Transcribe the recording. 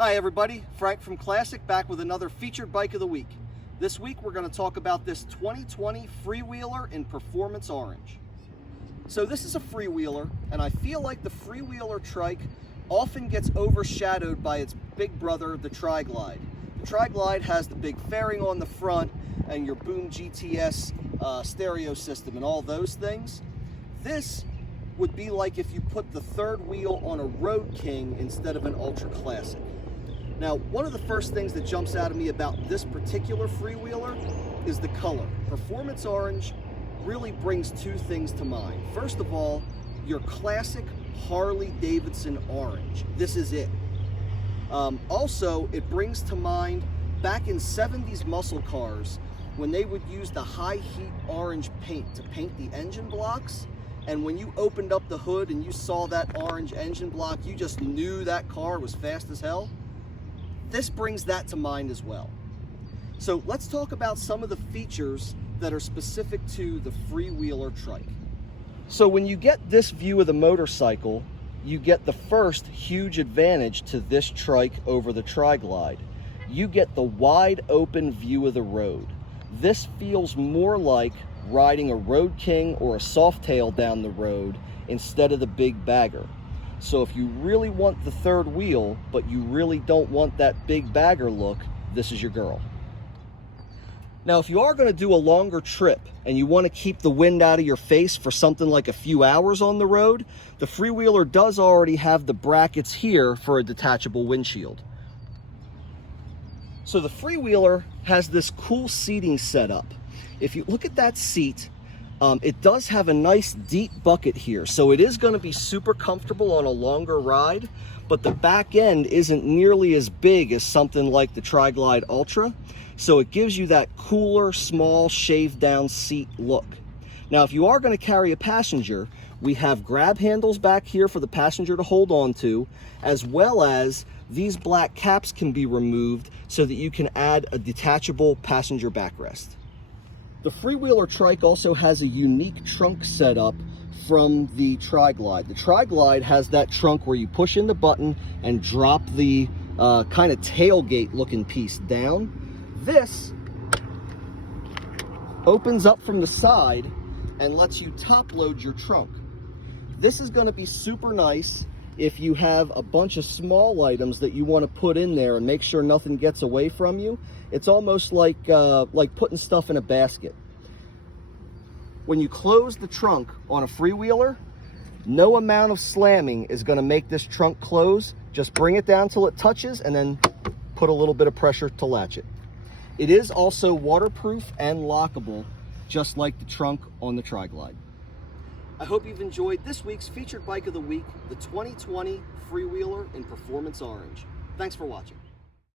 Hi everybody, Frank from Classic back with another featured bike of the week. This week we're going to talk about this 2020 Freewheeler in Performance Orange. So this is a Freewheeler, and I feel like the Freewheeler trike often gets overshadowed by its big brother, the Tri-Glide. The Tri-Glide has the big fairing on the front and your Boom GTS stereo system and all those things. This would be like if you put the third wheel on a Road King instead of an Ultra Classic. Now, one of the first things that jumps out at me about this particular Freewheeler is the color. Performance Orange really brings two things to mind. First of all, your classic Harley-Davidson orange. This is it. Also, it brings to mind back in 70s muscle cars when they would use the high heat orange paint to paint the engine blocks. And when you opened up the hood and you saw that orange engine block, you just knew that car was fast as hell. This brings that to mind as well. So let's talk about some of the features that are specific to the Freewheeler trike. So when you get this view of the motorcycle, you get the first huge advantage to this trike over the Tri-Glide. You get the wide open view of the road. This feels more like riding a Road King or a Softail down the road instead of the big bagger. So if you really want the third wheel, but you really don't want that big bagger look, this is your girl. Now, if you are going to do a longer trip and you want to keep the wind out of your face for something like a few hours on the road, the Freewheeler does already have the brackets here for a detachable windshield. So the Freewheeler has this cool seating setup. If you look at that seat, it does have a nice deep bucket here, so it is going to be super comfortable on a longer ride, but the back end isn't nearly as big as something like the Tri-Glide Ultra, so it gives you that cooler, small, shaved down seat look. Now, if you are going to carry a passenger, we have grab handles back here for the passenger to hold on to, as well as these black caps can be removed so that you can add a detachable passenger backrest. The Freewheeler trike also has a unique trunk setup from the Tri-Glide. The Tri-Glide has that trunk where you push in the button and drop the kind of tailgate looking piece down. This opens up from the side and lets you top load your trunk. This is going to be super nice if you have a bunch of small items that you want to put in there and make sure nothing gets away from you. It's almost like putting stuff in a basket. When you close the trunk on a Freewheeler, no amount of slamming is going to make this trunk close. Just bring it down till it touches and then put a little bit of pressure to latch it. It is also waterproof and lockable, just like the trunk on the Tri-Glide. I hope you've enjoyed this week's featured bike of the week, the 2020 Freewheeler in Performance Orange. Thanks for watching.